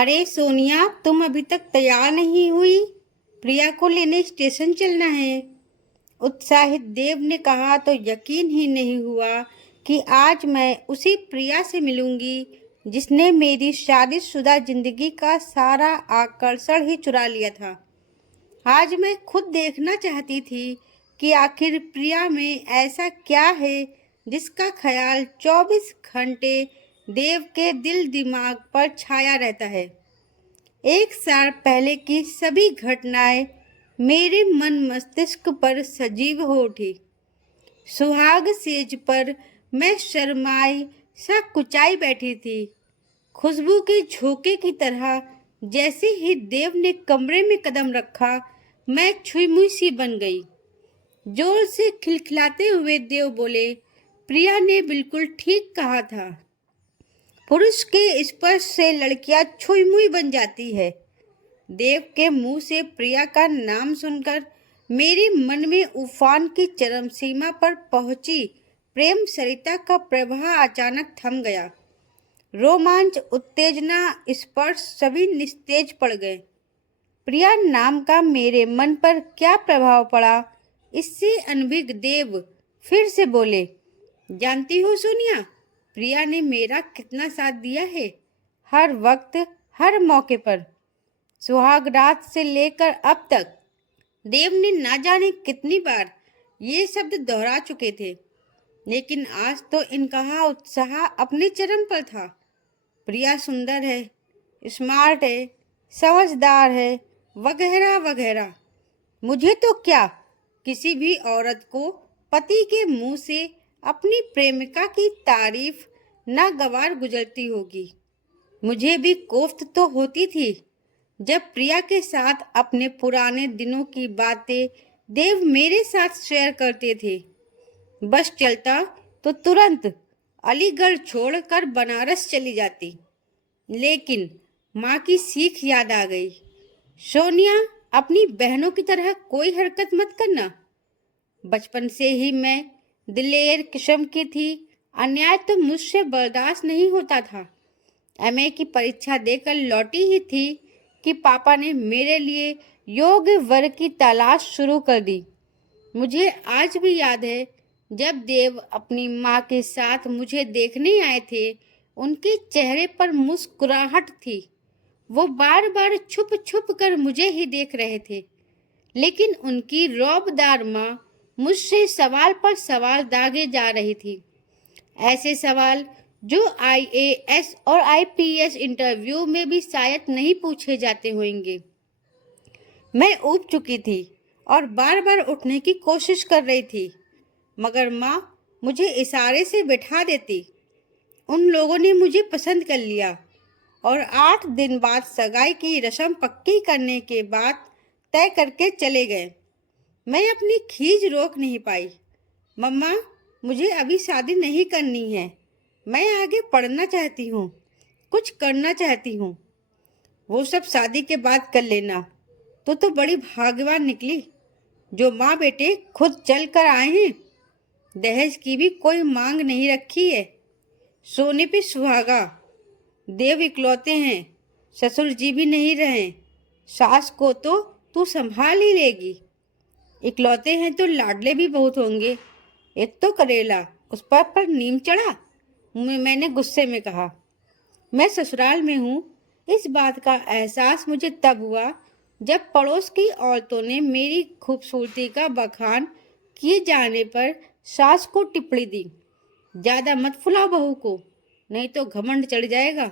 अरे सोनिया, तुम अभी तक तैयार नहीं हुई। प्रिया को लेने स्टेशन चलना है। उत्साहित देव ने कहा तो यकीन ही नहीं हुआ कि आज मैं उसी प्रिया से मिलूंगी जिसने मेरी शादीशुदा जिंदगी का सारा आकर्षण ही चुरा लिया था। आज मैं खुद देखना चाहती थी कि आखिर प्रिया में ऐसा क्या है जिसका ख्याल 24 घंटे देव के दिल दिमाग पर छाया रहता है। एक साल पहले की सभी घटनाएं मेरे मन मस्तिष्क पर सजीव हो उठी। सुहाग सेज पर मैं शर्माई सा कुचाई बैठी थी, खुशबू के झोंके की तरह। जैसे ही देव ने कमरे में कदम रखा, मैं छुई मुई सी बन गई। जोर से खिलखिलाते हुए देव बोले, प्रिया ने बिल्कुल ठीक कहा था। पुरुष के स्पर्श से लड़कियां छुई मुई बन जाती है। देव के मुंह से प्रिया का नाम सुनकर मेरे मन में उफान की चरम सीमा पर पहुंची प्रेम सरिता का प्रवाह अचानक थम गया। रोमांच, उत्तेजना, स्पर्श सभी निस्तेज पड़ गए। प्रिया नाम का मेरे मन पर क्या प्रभाव पड़ा, इससे अनभिज्ञ देव फिर से बोले, जानती हो सोनिया, प्रिया ने मेरा कितना साथ दिया है, हर वक्त, हर मौके पर। सुहाग रात से लेकर अब तक देव ने ना जाने कितनी बार ये शब्द दोहरा चुके थे, लेकिन आज तो इनका उत्साह अपने चरम पर था। प्रिया सुंदर है, स्मार्ट है, समझदार है, वगैरह वगैरह। मुझे तो क्या, किसी भी औरत को पति के मुंह से अपनी प्रेमिका की तारीफ नागवार गुजरती होगी। मुझे भी कोफ्त तो होती थी जब प्रिया के साथ अपने पुराने दिनों की बातें देव मेरे साथ शेयर करते थे। बस चलता तो तुरंत अलीगढ़ छोड़कर बनारस चली जाती। लेकिन माँ की सीख याद आ गई, सोनिया, अपनी बहनों की तरह कोई हरकत मत करना। बचपन से ही मैं दिलेर किस्म की थी। अन्याय तो मुझसे बर्दाश्त नहीं होता था। एमए की परीक्षा देकर लौटी ही थी कि पापा ने मेरे लिए योग्य वर की तलाश शुरू कर दी। मुझे आज भी याद है, जब देव अपनी माँ के साथ मुझे देखने आए थे, उनके चेहरे पर मुस्कुराहट थी। वो बार बार छुप छुप कर मुझे ही देख रहे थे, लेकिन उनकी रौबदार माँ मुझसे सवाल पर सवाल दागे जा रही थी। ऐसे सवाल जो आईएएस और आईपीएस इंटरव्यू में भी शायद नहीं पूछे जाते होंगे। मैं ऊब चुकी थी और बार बार उठने की कोशिश कर रही थी, मगर माँ मुझे इशारे से बैठा देती। उन लोगों ने मुझे पसंद कर लिया और 8 दिन बाद सगाई की रस्म पक्की करने के बाद तय करके चले गए। मैं अपनी खीज रोक नहीं पाई। मम्मा, मुझे अभी शादी नहीं करनी है। मैं आगे पढ़ना चाहती हूँ, कुछ करना चाहती हूँ। वो सब शादी के बाद कर लेना। तो बड़ी भाग्यवान निकली जो माँ बेटे खुद चल कर आए हैं। दहेज की भी कोई मांग नहीं रखी है। सोने पे सुहागा। देव इकलौते हैं, ससुर जी भी नहीं रहे। सास को तो तू संभाल ही लेगी। इकलौते हैं तो लाडले भी बहुत होंगे। एक तो करेला, उस पर नीम चढ़ा, मैंने गुस्से में कहा। मैं ससुराल में हूँ, इस बात का एहसास मुझे तब हुआ जब पड़ोस की औरतों ने मेरी खूबसूरती का बखान किए जाने पर सास को टिप्पणी दी, ज़्यादा मत फुलाओ बहू को, नहीं तो घमंड चढ़ जाएगा।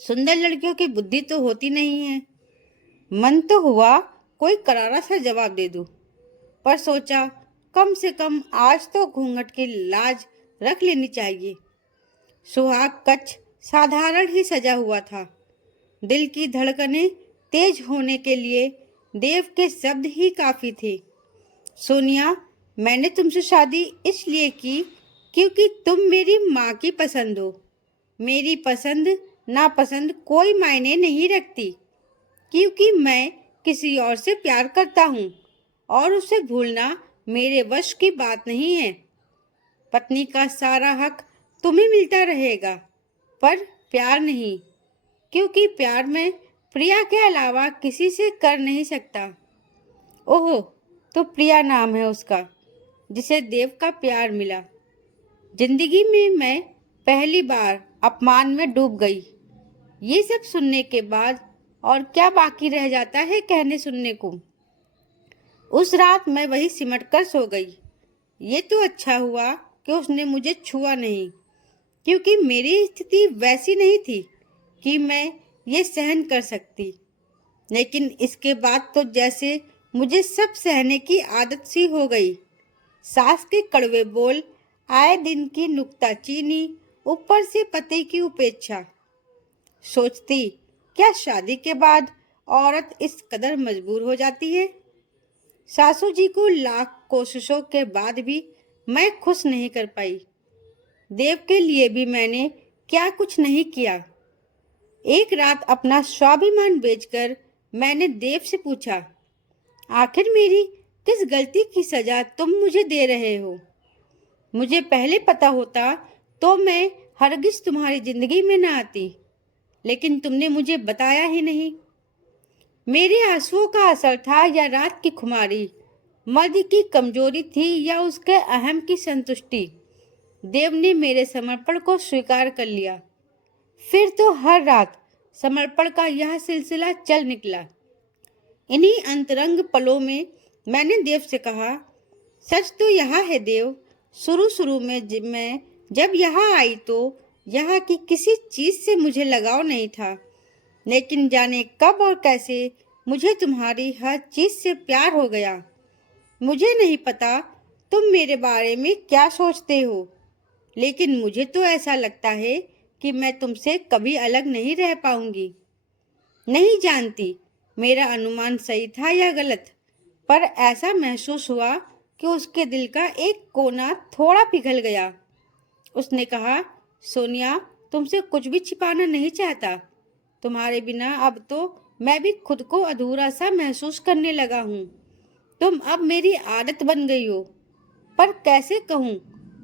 सुंदर लड़कियों की बुद्धि तो होती नहीं है। मन तो हुआ कोई करारा सा जवाब दे दूं, पर सोचा कम से कम आज तो घूंघट की लाज रख लेनी चाहिए। सुहाग कच्छ साधारण ही सजा हुआ था। दिल की धड़कनें तेज होने के लिए देव के शब्द ही काफी थे। सोनिया, मैंने तुमसे शादी इसलिए की क्योंकि तुम मेरी माँ की पसंद हो। मेरी पसंद नापसंद कोई मायने नहीं रखती, क्योंकि मैं किसी और से प्यार करता हूँ और उसे भूलना मेरे वश की बात नहीं है। पत्नी का सारा हक तुम्हें मिलता रहेगा, पर प्यार नहीं। क्योंकि प्यार मैं प्रिया के अलावा किसी से कर नहीं सकता। ओह, तो प्रिया नाम है उसका, जिसे देव का प्यार मिला। जिंदगी में मैं पहली बार अपमान में डूब गई। ये सब सुनने के बाद और क्या बाकी रह जाता है कहने सुनने को। उस रात मैं वही सिमट कर सो गई। ये तो अच्छा हुआ कि उसने मुझे छुआ नहीं, क्योंकि मेरी स्थिति वैसी नहीं थी कि मैं ये सहन कर सकती। लेकिन इसके बाद तो जैसे मुझे सब सहने की आदत सी हो गई। सास के कड़वे बोल, आए दिन की नुक्ताचीनी, ऊपर से पति की उपेक्षा। सोचती, क्या शादी के बाद औरत इस कदर मजबूर हो जाती है। सासू जी को लाख कोशिशों के बाद भी मैं खुश नहीं कर पाई। देव के लिए भी मैंने क्या कुछ नहीं किया। एक रात अपना स्वाभिमान बेचकर मैंने देव से पूछा, आखिर मेरी किस गलती की सजा तुम मुझे दे रहे हो। मुझे पहले पता होता तो मैं हरगिज तुम्हारी जिंदगी में न आती, लेकिन तुमने मुझे बताया ही नहीं। मेरे आंसुओं का असर था या रात की खुमारी, मर्द की कमजोरी थी या उसके अहम की संतुष्टि। देव ने मेरे समर्पण को स्वीकार कर लिया। फिर तो हर रात समर्पण का यह सिलसिला चल निकला। इन्हीं अंतरंग पलों में मैंने देव से कहा, सच तो यह है देव, शुरू शुरू में मैं जब यहाँ आई तो यहाँ की किसी चीज से मुझे लगाव नहीं था, लेकिन जाने कब और कैसे मुझे तुम्हारी हर चीज से प्यार हो गया। मुझे नहीं पता तुम मेरे बारे में क्या सोचते हो, लेकिन मुझे तो ऐसा लगता है कि मैं तुमसे कभी अलग नहीं रह पाऊंगी। नहीं जानती मेरा अनुमान सही था या गलत, पर ऐसा महसूस हुआ कि उसके दिल का एक कोना थोड़ा पिघल गया। उसने कहा, सोनिया, तुमसे कुछ भी छिपाना नहीं चाहता। तुम्हारे बिना अब तो मैं भी खुद को अधूरा सा महसूस करने लगा हूँ। तुम अब मेरी आदत बन गई हो, पर कैसे कहूँ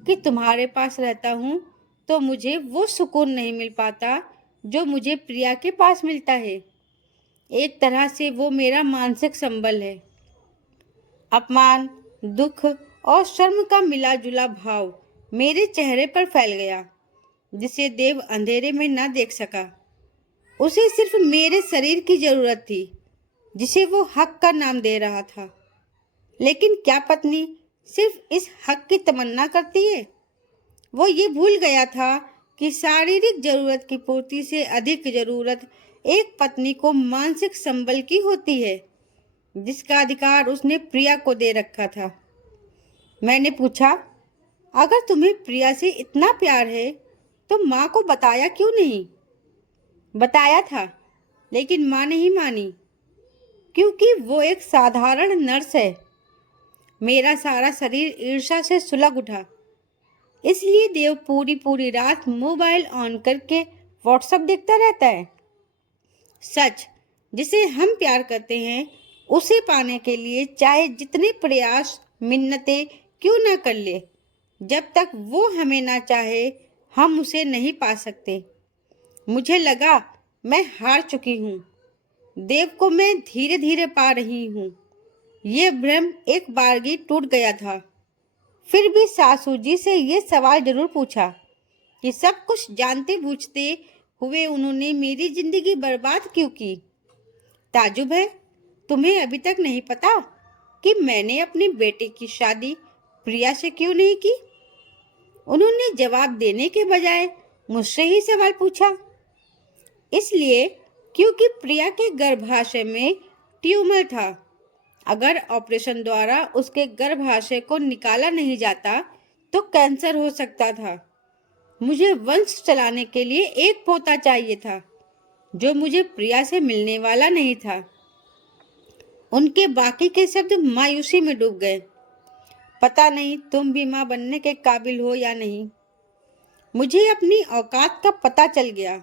कि तुम्हारे पास रहता हूँ तो मुझे वो सुकून नहीं मिल पाता जो मुझे प्रिया के पास मिलता है। एक तरह से वो मेरा मानसिक संबल है। अपमान, दुख और शर्म का मिला जुला भाव मेरे चेहरे पर फैल गया, जिसे देव अंधेरे में न देख सका। उसे सिर्फ मेरे शरीर की जरूरत थी, जिसे वो हक का नाम दे रहा था। लेकिन क्या पत्नी सिर्फ इस हक की तमन्ना करती है? वो ये भूल गया था कि शारीरिक जरूरत की पूर्ति से अधिक जरूरत एक पत्नी को मानसिक संबल की होती है, जिसका अधिकार उसने प्रिया को दे रखा था। मैंने पूछा, अगर तुम्हें प्रिया से इतना प्यार है तो माँ को बताया क्यों नहीं? बताया था, लेकिन माँ नहीं मानी, क्योंकि वो एक साधारण नर्स है। मेरा सारा शरीर ईर्ष्या से सुलग उठा। इसलिए देव पूरी पूरी रात मोबाइल ऑन करके व्हाट्सएप देखता रहता है। सच, जिसे हम प्यार करते हैं उसे पाने के लिए चाहे जितने प्रयास मिन्नतें क्यों ना कर ले, जब तक वो हमें ना चाहे हम उसे नहीं पा सकते। मुझे लगा मैं हार चुकी हूँ। देव को मैं धीरे धीरे पा रही हूँ। ये भ्रम एक बारगी टूट गया था। फिर भी सासू जी से ये सवाल जरूर पूछा कि सब कुछ जानते बूझते हुए उन्होंने मेरी जिंदगी बर्बाद क्यों की। ताजुब है, तुम्हें अभी तक नहीं पता कि मैंने अपने बेटे की शादी प्रिया से क्यों नहीं की? उन्होंने जवाब देने के बजाय मुझसे ही सवाल पूछा। इसलिए क्योंकि प्रिया के गर्भाशय में ट्यूमर था। अगर ऑपरेशन द्वारा उसके गर्भाशय को निकाला नहीं जाता तो कैंसर हो सकता था। मुझे वंश चलाने के लिए एक पोता चाहिए था, जो मुझे प्रिया से मिलने वाला नहीं था। उनके बाकी के शब्द मायूसी में डूब गए। पता नहीं तुम भी माँ बनने के काबिल हो या नहीं। मुझे अपनी औकात का पता चल गया।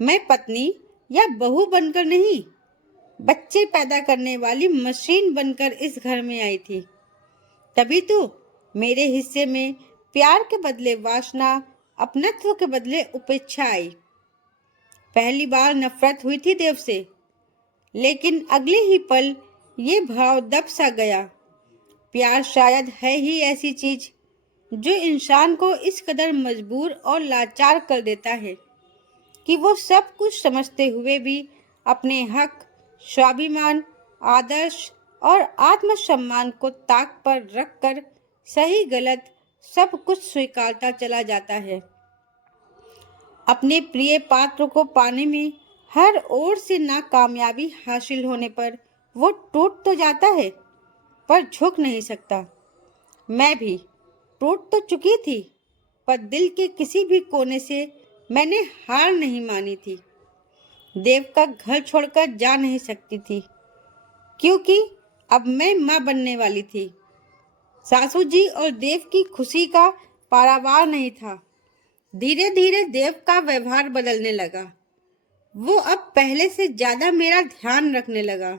मैं पत्नी या बहू बनकर नहीं, बच्चे पैदा करने वाली मशीन बनकर इस घर में आई थी। तभी तो मेरे हिस्से में प्यार के बदले वासना, अपनत्व के बदले उपेक्षा आई। पहली बार नफरत हुई थी देव से, लेकिन अगले ही पल ये भाव दब सा गया। प्यार शायद है ही ऐसी चीज जो इंसान को इस कदर मजबूर और लाचार कर देता है कि वो सब कुछ समझते हुए भी अपने हक, स्वाभिमान, आदर्श और आत्मसम्मान को ताक पर रखकर सही गलत सब कुछ स्वीकारता चला जाता है। अपने प्रिय पात्र को पाने में हर ओर से नाकामयाबी हासिल होने पर वो टूट तो जाता है, पर झुक नहीं सकता। मैं भी टूट तो चुकी थी, पर दिल के किसी भी कोने से मैंने हार नहीं मानी थी। देव का घर छोड़कर जा नहीं सकती थी, क्योंकि अब मैं माँ बनने वाली थी। सासू जी और देव की खुशी का पारावार नहीं था। धीरे धीरे देव का व्यवहार बदलने लगा। वो अब पहले से ज्यादा मेरा ध्यान रखने लगा।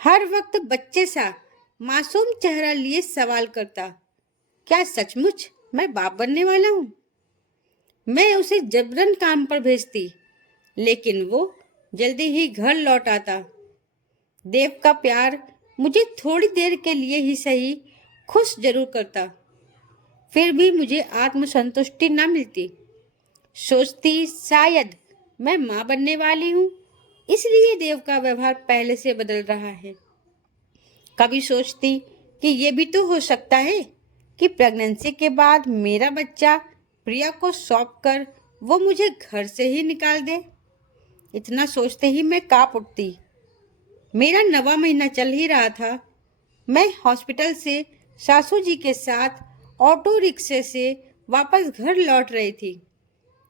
हर वक्त बच्चे सा मासूम चेहरा लिए सवाल करता, क्या सचमुच मैं बाप बनने वाला हूँ? मैं उसे जबरन काम पर भेजती, लेकिन वो जल्दी ही घर लौट आता। देव का प्यार मुझे थोड़ी देर के लिए ही सही खुश जरूर करता, फिर भी मुझे आत्मसंतुष्टि न मिलती। सोचती शायद मैं माँ बनने वाली हूँ, इसलिए देव का व्यवहार पहले से बदल रहा है। कभी सोचती कि ये भी तो हो सकता है कि प्रेगनेंसी के बाद मेरा बच्चा प्रिया को सौंपकर वो मुझे घर से ही निकाल दे। इतना सोचते ही मैं कांप उठती। मेरा 9वां महीना चल ही रहा था। मैं हॉस्पिटल से सासू जी के साथ ऑटो रिक्शे से वापस घर लौट रही थी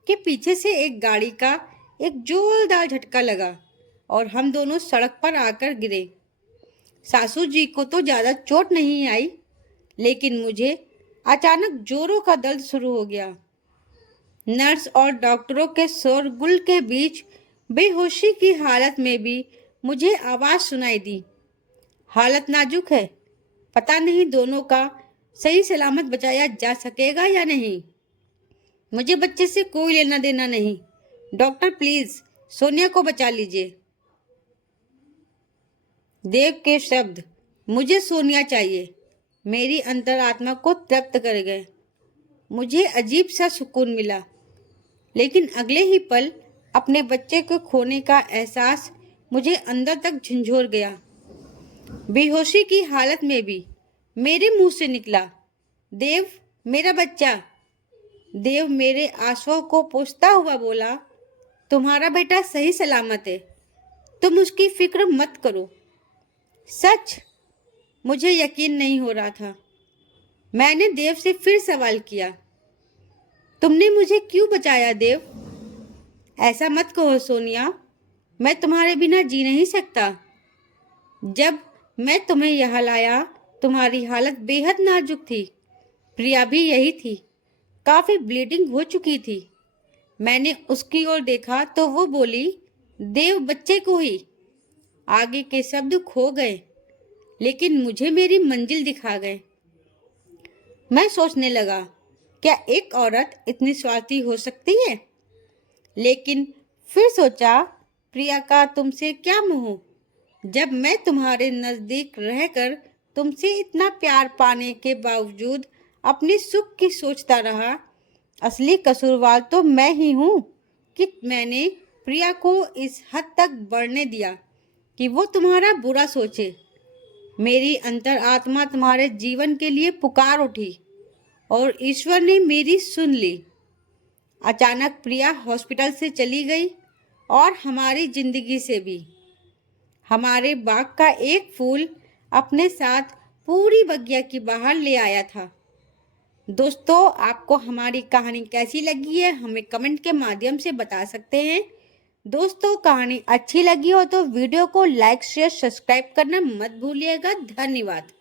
कि पीछे से एक गाड़ी का एक जोरदार झटका लगा और हम दोनों सड़क पर आकर गिरे। सासू जी को तो ज़्यादा चोट नहीं आई, लेकिन मुझे अचानक जोरों का दर्द शुरू हो गया। नर्स और डॉक्टरों के शोरगुल के बीच बेहोशी की हालत में भी मुझे आवाज़ सुनाई दी, हालत नाजुक है, पता नहीं दोनों का सही सलामत बचाया जा सकेगा या नहीं। मुझे बच्चे से कोई लेना देना नहीं, डॉक्टर प्लीज सोनिया को बचा लीजिए। देव के शब्द मुझे सोनिया चाहिए मेरी अंतरात्मा को तृप्त कर गए। मुझे अजीब सा सुकून मिला, लेकिन अगले ही पल अपने बच्चे को खोने का एहसास मुझे अंदर तक झंझोर गया। बेहोशी की हालत में भी मेरे मुंह से निकला, देव मेरा बच्चा। देव मेरे आंसुओं को पोंछता हुआ बोला, तुम्हारा बेटा सही सलामत है, तुम उसकी फिक्र मत करो। सच? मुझे यकीन नहीं हो रहा था। मैंने देव से फिर सवाल किया, तुमने मुझे क्यों बचाया देव? ऐसा मत कहो सोनिया, मैं तुम्हारे बिना जी नहीं सकता। जब मैं तुम्हें यहाँ लाया तुम्हारी हालत बेहद नाजुक थी, प्रिया भी यही थी, काफ़ी ब्लीडिंग हो चुकी थी। मैंने उसकी ओर देखा तो वो बोली, देव बच्चे को ही। आगे के शब्द खो गए, लेकिन मुझे मेरी मंजिल दिखा गए। मैं सोचने लगा, क्या एक औरत इतनी स्वार्थी हो सकती है? लेकिन फिर सोचा, प्रिया का तुमसे क्या मोह, जब मैं तुम्हारे नज़दीक रहकर तुमसे इतना प्यार पाने के बावजूद अपने सुख की सोचता रहा। असली कसूरवार तो मैं ही हूँ कि मैंने प्रिया को इस हद तक बढ़ने दिया कि वो तुम्हारा बुरा सोचे। मेरी अंतरात्मा तुम्हारे जीवन के लिए पुकार उठी और ईश्वर ने मेरी सुन ली। अचानक प्रिया हॉस्पिटल से चली गई और हमारी जिंदगी से भी। हमारे बाग का एक फूल अपने साथ पूरी बगिया की बाहर ले आया था। दोस्तों, आपको हमारी कहानी कैसी लगी है हमें कमेंट के माध्यम से बता सकते हैं। दोस्तों, कहानी अच्छी लगी हो तो वीडियो को लाइक शेयर सब्सक्राइब करना मत भूलिएगा। धन्यवाद।